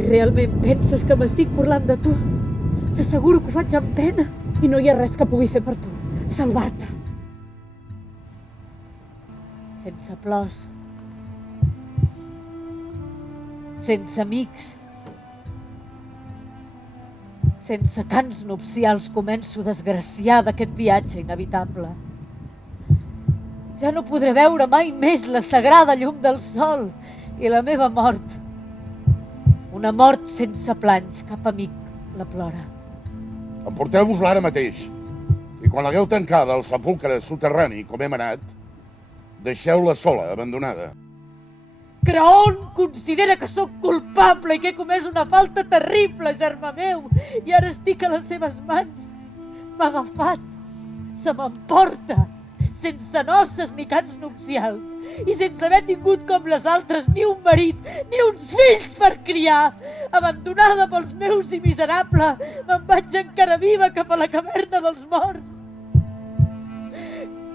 Si realment penses que m'estic burlant de tu, t'asseguro que ho faig amb pena i no hi ha res que pugui fer per tu. Salvar-te. Sense plors. Sense amics. Sense cants nupcials començo desgraciar d'aquest viatge inevitable. Ja no podré veure mai més la sagrada llum del sol i la meva mort. Una mort sense planys, cap amic la plora. Emporteu-vos-la ara mateix. I quan l'hagueu tancada al sepulcre soterrani, com hem anat, deixeu-la sola, abandonada. Creont considera que sóc culpable i que he comès una falta terrible, germà meu, i ara estic a les seves mans. M'ha agafat, se m'emporta, sense noces ni cants nupcials, i sense haver tingut com les altres ni un marit, ni uns fills per criar. Abandonada pels meus i miserable, me'n vaig encara viva cap a la caverna dels morts.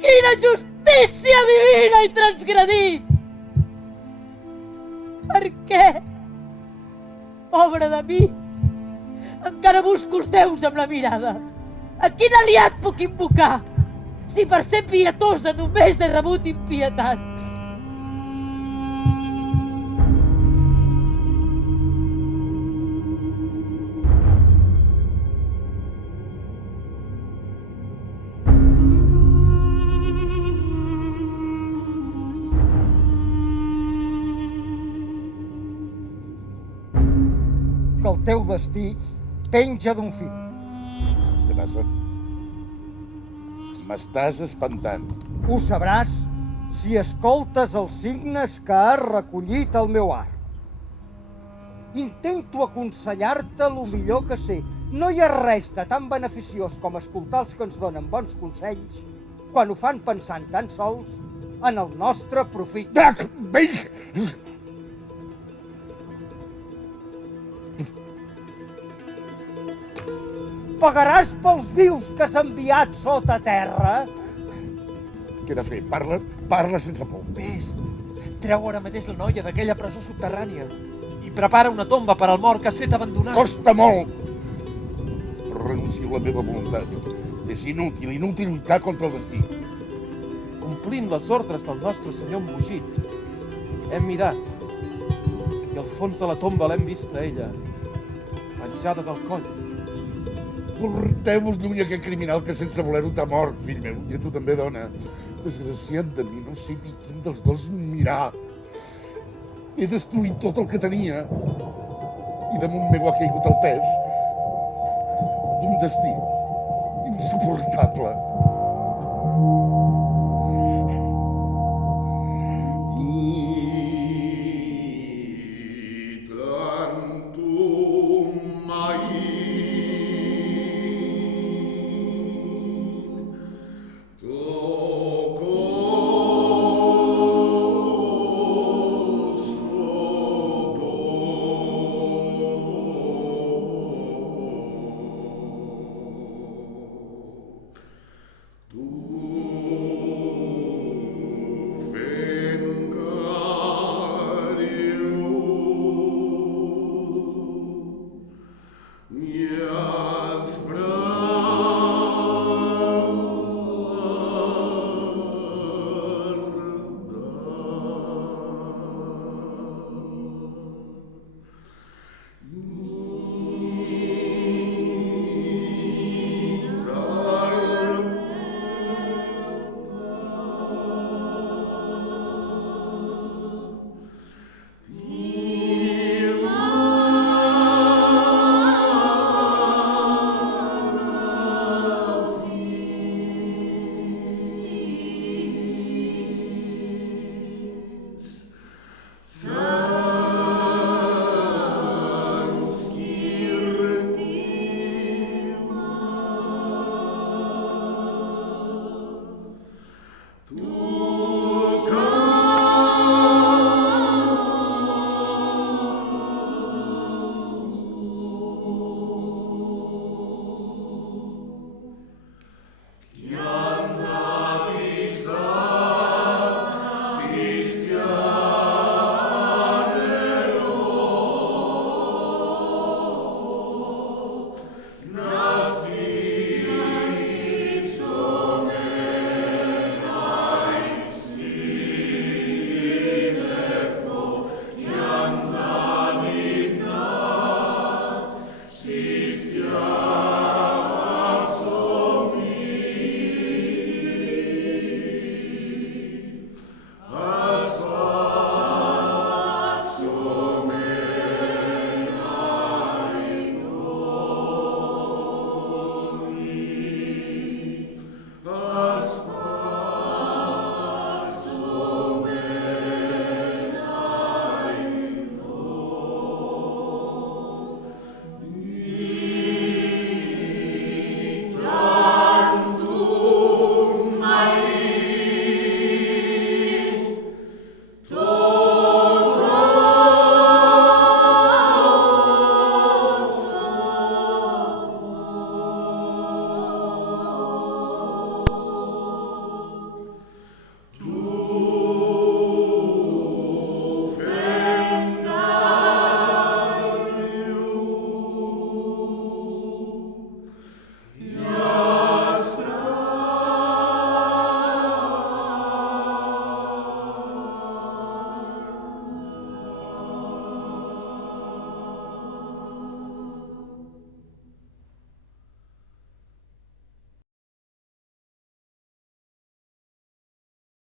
Quina justícia divina he transgredit! Per què? Pobre de mi! Encara busco els déus amb la mirada. A quin aliat puc invocar? Si per ser pietosa només he rebut impietat. Que el teu destí penja d'un fil. Què passa? M'estàs espantant. Ho sabràs si escoltes els signes que ha recollit el meu art. Intento aconsellar-te el millor que sé. No hi ha res de tan beneficiós com escoltar els que ens donen bons consells quan ho fan pensant tan sols en el nostre profit. Drac, vell! Pagaràs pels vius que s'ha enviat sota terra? Què he de fer? Parla sense por. Ves, treu ara mateix la noia d'aquella presó subterrània i prepara una tomba per al mort que has fet abandonar. Costa molt! Però renuncio a la meva voluntat. És inútil lluitar contra el destí. Complint les ordres del nostre senyor embogit, hem mirat i al fons de la tomba l'hem vist a ella, penjada del coll. Porteu-vos lluny aquest criminal que sense voler-ho t'ha mort, fill meu. I a tu també, dona. Desgraciat de mi, no sé ni quin dels dos mirar. He destruït tot el que tenia. I damunt meu ha caigut el pes d'un destí insuportable.